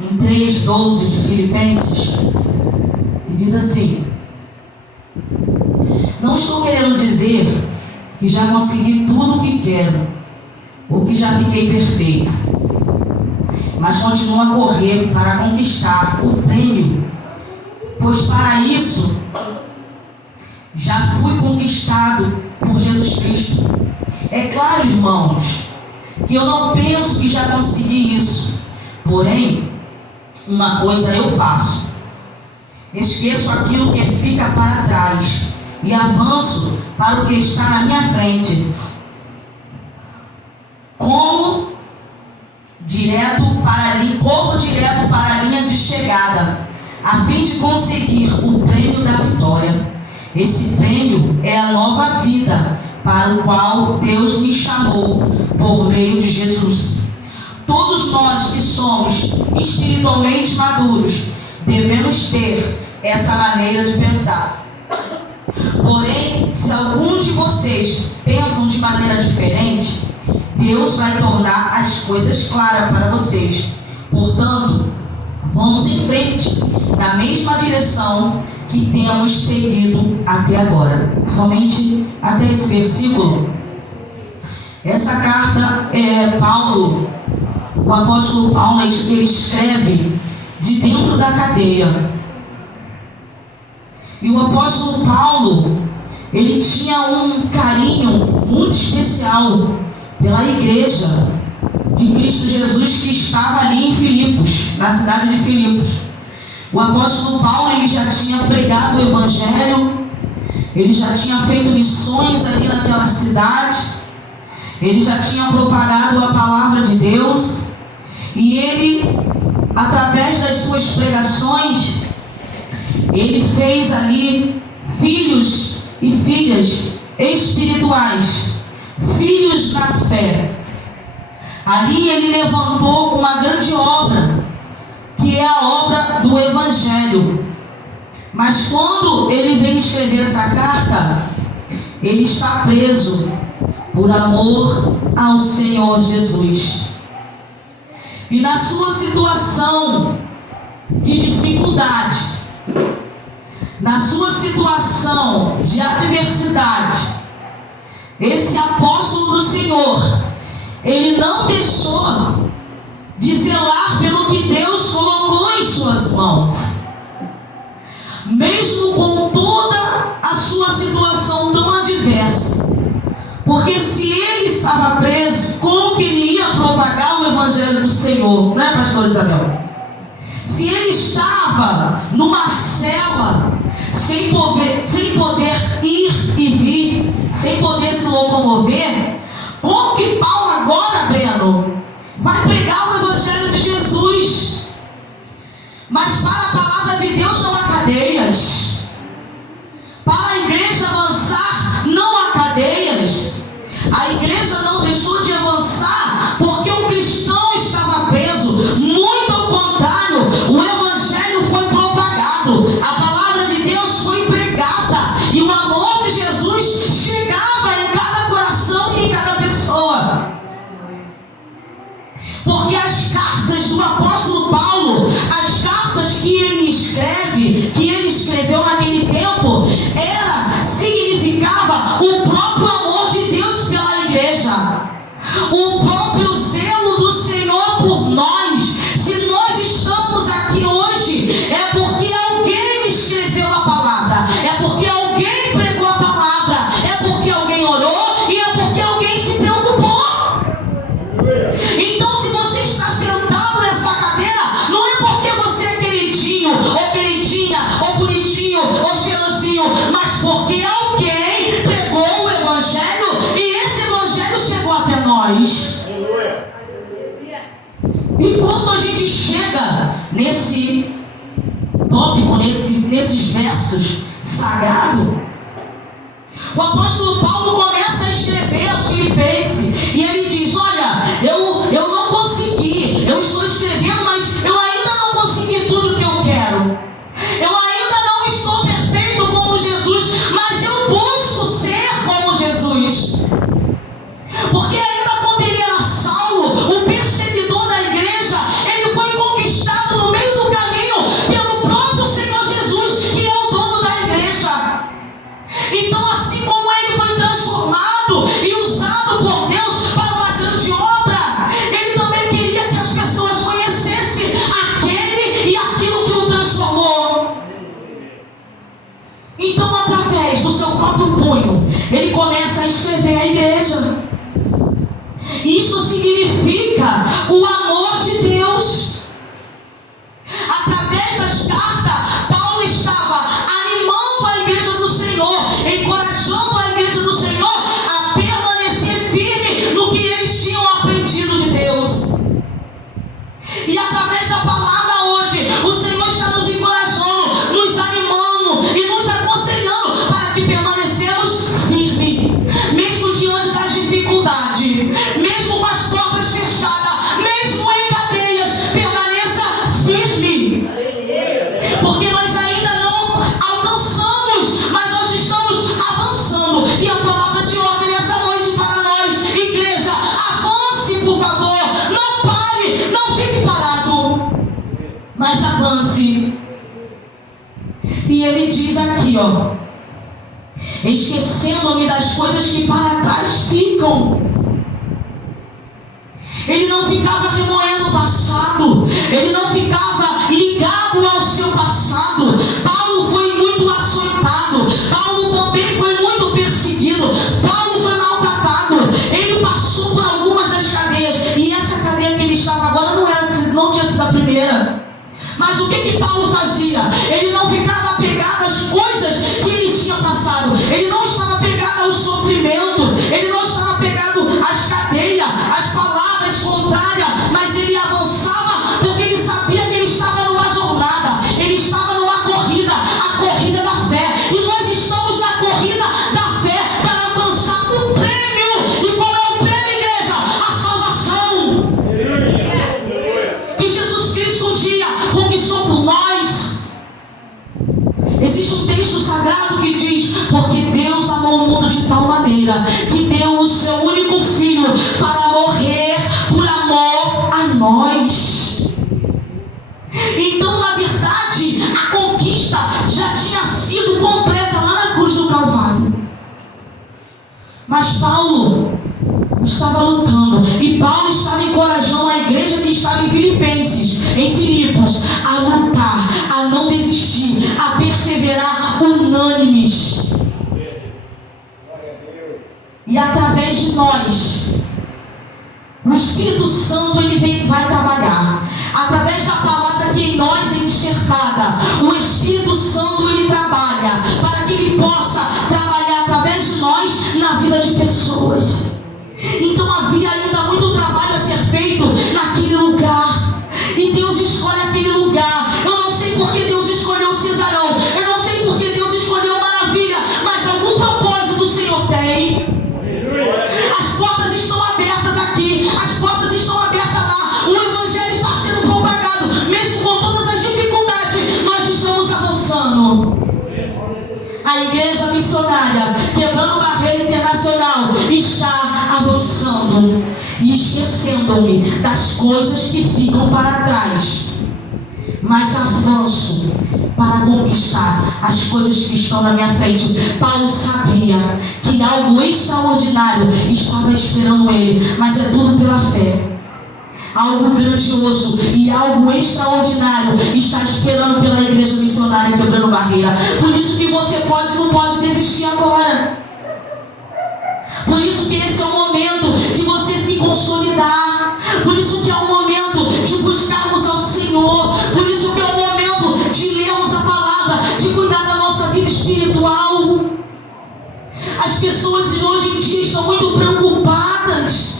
em 3:12 de Filipenses, que diz assim: não estou querendo dizer que já consegui tudo o que quero, ou que já fiquei perfeito, mas continuo a correr para conquistar o prêmio, pois para isso já fui conquistado por Jesus Cristo. É claro, irmãos, que eu não penso que já consegui isso, porém, uma coisa eu faço: esqueço aquilo que fica para trás e avanço para o que está na minha frente. Corro direto para a linha de chegada, a fim de conseguir o prêmio da vitória. Esse prêmio é a nova vida para o qual Deus me chamou por meio de Jesus. Todos nós que somos espiritualmente maduros devemos ter essa maneira de pensar. Porém, se algum de vocês pensam de maneira diferente, Deus vai tornar as coisas claras para vocês. Portanto, vamos em frente, na mesma direção que temos seguido até agora. Somente até esse versículo. Essa carta Paulo, o apóstolo Paulo, ele escreve de dentro da cadeia. E o apóstolo Paulo, ele tinha um carinho muito especial pela igreja de Cristo Jesus que estava ali em Filipos, na cidade de Filipos. O apóstolo Paulo, ele já tinha pregado o evangelho, ele já tinha feito missões ali naquela cidade, ele já tinha propagado a palavra de Deus, e ele, através das suas pregações, ele fez ali filhos e filhas espirituais, filhos na fé. Ali ele levantou uma grande obra, que é a obra do Evangelho. Mas quando ele vem escrever essa carta, ele está preso por amor ao Senhor Jesus. E na sua situação de dificuldade, na sua situação de adversidade, esse apóstolo do Senhor, ele não deixou de zelar pelo que Deus colocou em suas mãos. Mesmo com toda a sua situação tão adversa. Porque se ele estava preso, como que ele ia propagar o evangelho do Senhor? Não é, pastor Isabel? Se ele estava numa cela, sem poder ir e vir, sem poder se locomover, como que Paulo agora, Breno, vai pregar o evangelho de Jesus? Mas para a palavra de Deus não há cadeias. Para a igreja avançar não há cadeias. A igreja não deixou de avançar porque um cristão estava preso. Muito ao contrário, o evangelho foi propagado, a palavra de Deus foi pregada, e o amor de Jesus chegava em cada coração e em cada pessoa. Porque as cartas do apóstolo Paulo, as cartas que ele escreveu naquele tempo, significava o próprio amor de Deus pela igreja, o próprio zelo do Senhor por nós. Se nós estamos aqui hoje, é porque alguém escreveu a palavra, é porque alguém pregou a palavra, é porque alguém orou e é porque alguém se preocupou. Então, se você está sentado nessa cadeira, não é porque você é queridinho ou queridinha, irmão. Ele não ficava remoendo o passado. Ele não ficava ligado ao seu passado. Paulo foi muito açoitado. Paulo também foi muito perseguido. Paulo foi maltratado. Ele passou por algumas das cadeias. E essa cadeia que ele estava agora não tinha sido a primeira. Mas o que Paulo fazia? Ele não ficava apegado às coisas que ele tinha passado. Ele não estava apegado ao sofrimento. Ele não estava apegado às cadeias, às palavras contrárias. Mas ele avançava porque ele sabia que ele estava numa jornada. Ele estava numa corrida, a corrida da fé. E nós estamos na corrida da fé para alcançar o prêmio. E qual é o prêmio, igreja? A salvação. Que Jesus Cristo um dia conquistou por nós. Existe um texto sagrado que diz: porque Deus amou o mundo de tal maneira que deu o seu único filho para morrer por amor a nós. Então, na verdade, a conquista já tinha sido completa lá na cruz do Calvário. Mas Paulo estava lutando, e Paulo estava encorajando a igreja que estava em Filipos, a lutar, a não desistir, a perseverar unânimes. E através de nós, o Espírito Santo vai trabalhar. Através da palavra que em nós é enxertada, o Espírito Santo ele trabalha para que ele possa trabalhar através de nós na vida de pessoas. Então havia ainda muito trabalho a ser feito naquele lugar. E Deus escolhe aquele lugar. Eu não sei porque Deus escolheu Cesarão. Eu não sei porque Deus escolheu Maravilha. Mas algum propósito o Senhor tem. As portas estão abertas aqui. As portas estão abertas lá. O Evangelho está sendo propagado. Mesmo com todas as dificuldades, nós estamos avançando. A igreja missionária, quebrando barreira internacional, está avançando e esquecendo-me das coisas que ficam para trás, mas avanço para conquistar as coisas que estão na minha frente. Paulo sabia que algo extraordinário estava esperando ele, mas é tudo pela fé. Algo grandioso e algo extraordinário está esperando pela igreja missionária quebrando barreira. Por isso que você não pode desistir agora. Por isso que esse é o momento de você se consolidar. Por isso que é o momento de buscarmos ao Senhor. Por isso que é o momento de lermos a palavra, de cuidar da nossa vida espiritual. As pessoas hoje em dia estão muito preocupadas.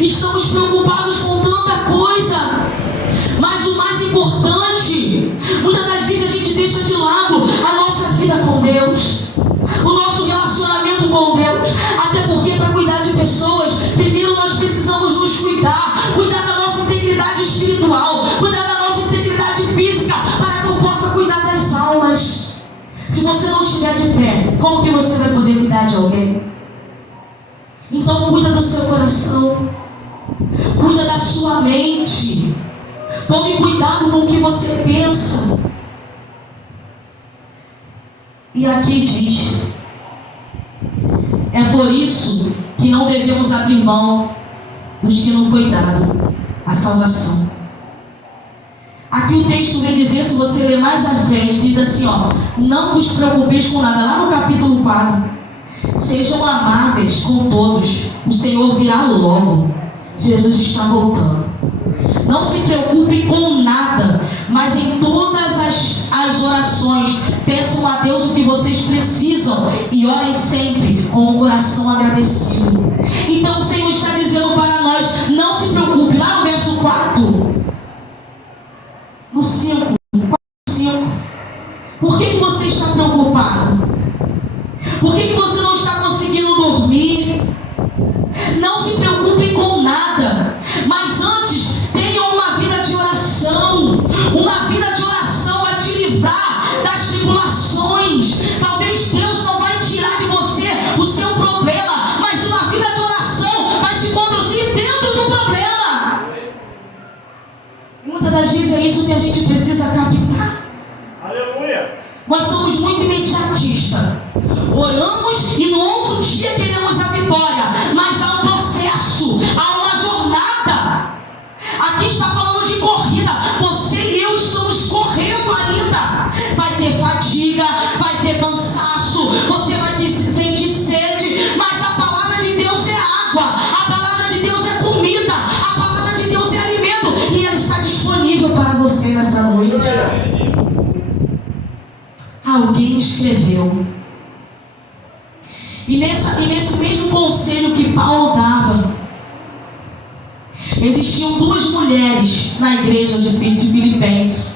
Estamos preocupados com tanta coisa, mas o mais importante, muitas das vezes a gente deixa de lado a nossa vida com Deus, o nosso relacionamento com Deus. Até porque para cuidar de pessoas, primeiro nós precisamos nos cuidar da nossa integridade espiritual, cuidar da nossa integridade física, para que eu possa cuidar das almas. Se você não estiver de pé, como que você vai poder cuidar de alguém? Então cuida do seu coração, cuida da sua mente, tome cuidado com o que você pensa. E aqui diz: é por isso que não devemos abrir mão dos que não foi dado a salvação. Aqui o texto vem dizer, se você ler mais à frente, diz assim, não vos preocupeis com nada, lá no capítulo 4. Sejam amáveis com todos, o Senhor virá logo. Jesus está voltando. Não se preocupe com nada, mas em todas as orações peçam a Deus o que vocês precisam e orem sempre com o coração agradecido. Então o Senhor está dizendo para nós: não se preocupe. Lá no verso 4, no 5, por que você está preocupado? Por que você não está conseguindo dormir? Não se preocupe com nada, mas antes tenham uma vida de oração. Uma vida de oração vai te livrar das tribulações. Talvez Deus não vai tirar de você o seu problema, mas uma vida de oração vai te conduzir dentro do problema. Muitas das vezes é isso que a gente precisa captar. Aleluia! Nós somos muito imediatistas. Oramos e no outro dia queremos a vitória. duas mulheres na igreja de Filipenses.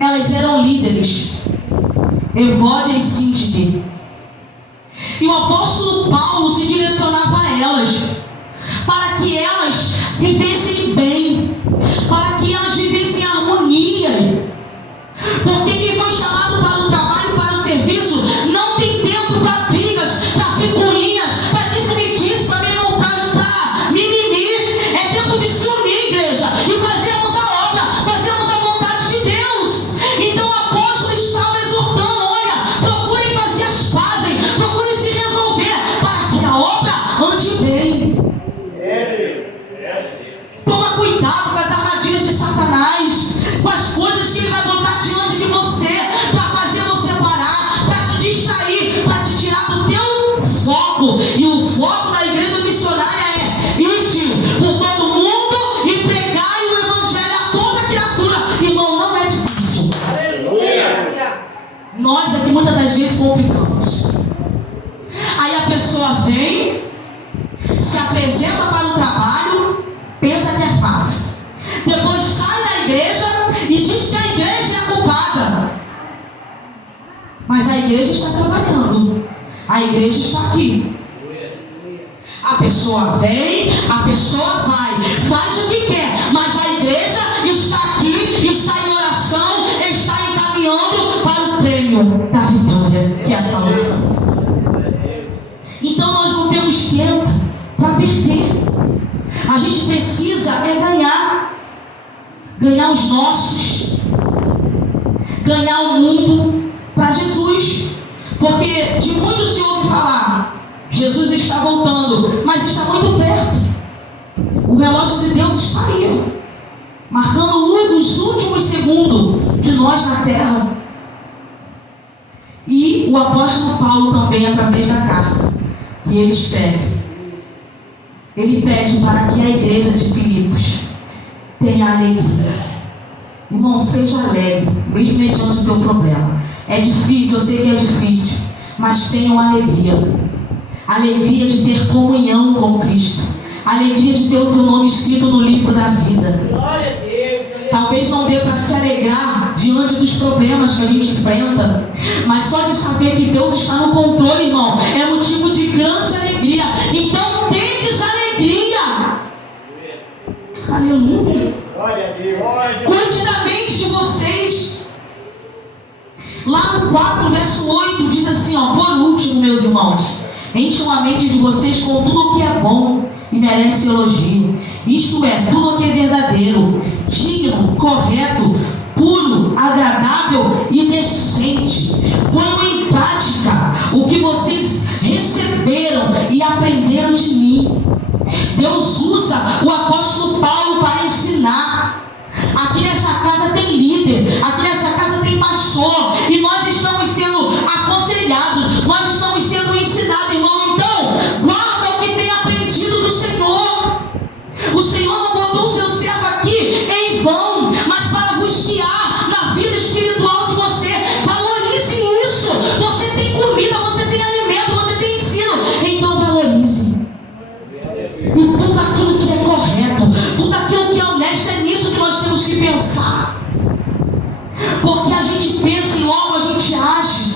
Elas eram líderes, Evódia e Síntique. E o apóstolo Paulo se direcionava a elas, para que elas vivessem bem, para que elas vivessem em harmonia. Porque quem foi chamado para o trabalho, para o serviço, não tem tempo para brigas, para picuinhas, para disse-me-disse, para minontagem, para mimimi. É tempo de se unir, igreja, e fazermos a obra, fazermos a vontade de Deus. Então o apóstolo estava exortando: olha, procurem fazer as pazes, procurem se resolver, para que a obra ande bem. Toma cuidado com as armadilhas de Satanás, com as coisas que ele vai botar diante de você, para fazer você parar, para te distrair, para te tirar do teu foco. E o foco da igreja missionária é: ide por todo mundo e pregai o evangelho a toda criatura. Irmão, não é difícil. Nós aqui muitas das vezes complicamos. Aí a pessoa vem, se apresenta para o trabalho, pensa que é fácil. Depois sai da igreja e diz que a igreja é a culpada. Mas a igreja está trabalhando. A igreja está aqui. A pessoa vem, a pessoa vai, faz o que quer, mas a igreja está aqui, está em oração, está encaminhando para o prêmio da vitória, que é a salvação. Então nós não temos tempo para perder. A gente precisa ganhar os nossos, ganhar o mundo para Jesus. Porque de muito se ouve falar: Jesus está voltando, mas está muito perto. O relógio de Deus está aí, marcando os últimos segundos de nós na terra. E o apóstolo Paulo também, através da carta que ele escreve, ele pede para que a igreja de Filipos tenha alegria. Irmão, seja alegre, mesmo mediante o teu problema. É difícil, eu sei que é difícil, mas tenham alegria. Alegria de ter comunhão com Cristo. Alegria de ter o teu nome escrito no livro da vida. Talvez não dê para se alegrar diante dos problemas que a gente enfrenta, mas só de saber que Deus está no controle, irmão, é motivo de grande alegria. Então tendes alegria. Aleluia. Cuide da mente de vocês. Lá no 4, verso 8, diz assim, por último, meus irmãos, encham a mente de vocês com tudo o que é bom e merece elogio. Isto é, tudo o que é verdadeiro, digno, correto, puro, agradável e decente. Ponham em prática o que vocês receberam e aprenderam de mim. Deus usa o apóstolo Paulo para ensinar. Aqui nessa casa tem líder, aqui nessa casa tem pastor, e nós estamos sendo aconselhados, nós estamos sendo ensinados, irmão. Então, guarda o que tem aprendido do Senhor. O Senhor não botou o seu servo aqui em vão, mas para vos guiar na vida espiritual de você. Valorize isso. Você tem comida, você tem alimento, você tem ensino, então valorize. E tudo aquilo que é correto, tudo aquilo que é honesto, é nisso que nós temos que pensar. Porque a gente pensa e logo a gente age.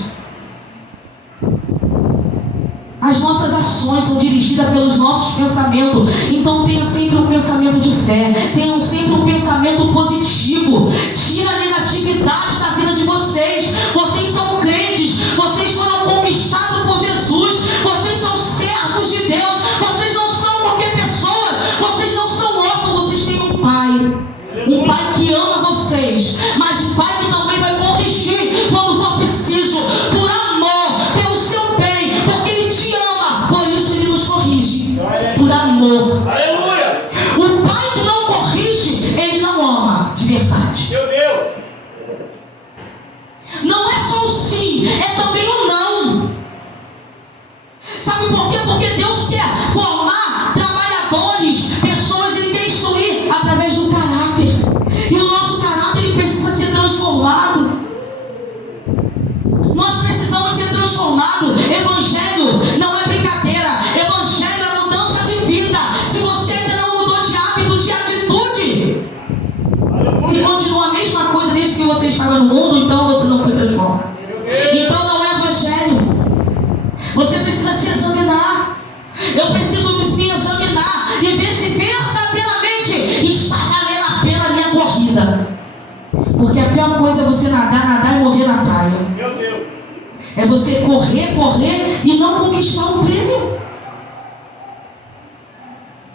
As nossas ações são dirigidas pelos nossos pensamentos. Então tenha sempre um pensamento de fé, tenham sempre um pensamento positivo. Tira a negatividade da vida de vocês. Vocês são crentes, vocês foram conquistados por Jesus, vocês são servos de Deus, vocês não são qualquer pessoa, vocês não são órfãos, vocês têm um pai que ama vocês, mas um pai que também vai corrigir quando for preciso, por amor, pelo seu bem, porque ele te ama, por isso ele nos corrige, por amor. Aleluia! O pai que não corrige, ele não ama de verdade. Meu Deus! Não é só o sim, é também o não. Sabe por quê? Porque Deus quer formar trabalhadores, pessoas, ele quer instruir através do caráter. É você correr e não conquistar o prêmio.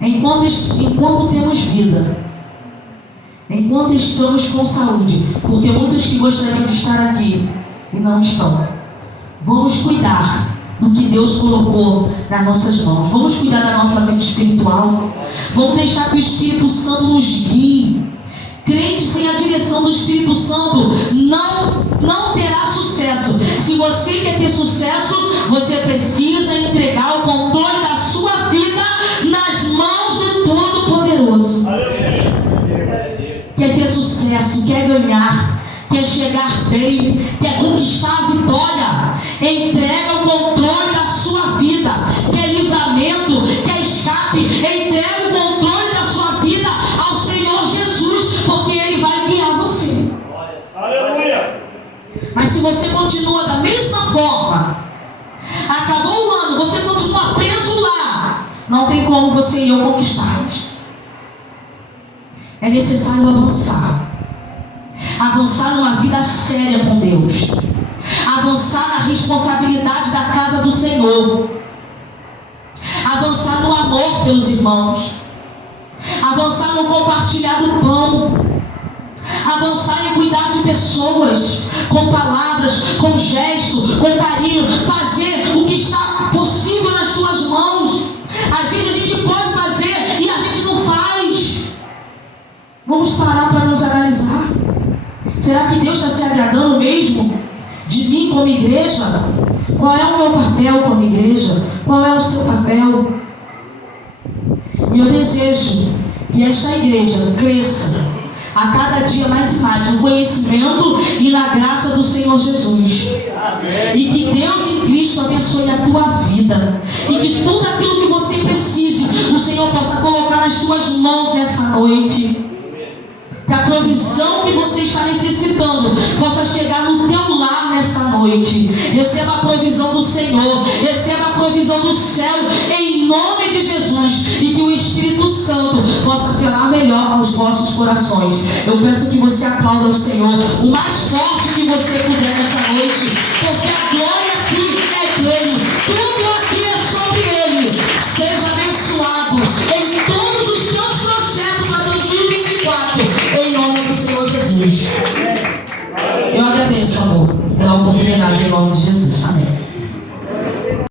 Enquanto temos vida, enquanto estamos com saúde, porque muitos que gostariam de estar aqui e não estão, vamos cuidar do que Deus colocou nas nossas mãos. Vamos cuidar da nossa vida espiritual. Vamos deixar que o Espírito Santo nos guie. Crente sem a direção do Espírito Santo não terá sucesso. Se você quer ter sucesso, você precisa entregar o controle da sua vida nas mãos do Todo-Poderoso. Quer ter sucesso, quer ganhar, quer chegar bem, quer conquistar a vitória, entrega o controle da sua vida. Quer livramento, quer escape, entrega o controle da sua vida ao Senhor Jesus, porque Ele vai guiar você. Aleluia! Mas se você continua da mesma forma, acabou o ano, você continua preso lá, não tem como você e eu conquistarmos. É necessário avançar numa vida séria com Deus, avançar na responsabilidade da casa do Senhor, avançar no amor pelos irmãos, avançar no compartilhar do pão, avançar em cuidar de pessoas, com palavras, com gesto, com carinho, fazer o que está possível nas tuas mãos. Às vezes a gente pode fazer e a gente não faz. Vamos parar para nos analisar. Será que Deus está se agradando mesmo de mim como igreja? Qual é o meu papel como igreja? Qual é o seu papel? E eu desejo que esta igreja cresça a cada dia mais e mais no conhecimento e na graça do Senhor Jesus. E que Deus em Cristo abençoe a tua vida. E que tudo aquilo que você precise, o Senhor possa colocar nas tuas mãos nessa noite. Que a provisão que você está necessitando possa chegar no teu lar nessa noite. Receba a provisão do Senhor, receba a provisão do céu, em nome de Jesus. E que o Espírito Santo possa falar melhor aos vossos corações. Eu peço que você aplaude ao Senhor o mais forte que você puder nessa noite, porque a glória aqui é dele, tudo aqui é sobre ele. Seja abençoado em todos os teus projetos para 2024, em nome do Senhor Jesus. Eu agradeço, amor, pela oportunidade, em nome de Jesus.